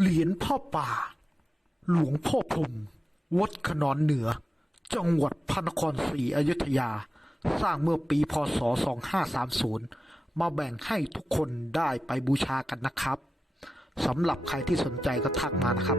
เหรียญพ่อป่า หลวงพ่อพรมวัดขนอนเหนือ จังหวัดพระนครศรีอยุธยา สร้างเมื่อปีพศ 2530 มาแบ่งให้ทุกคนได้ไปบูชากันนะครับสำหรับใครที่สนใจก็ทักมานะครับ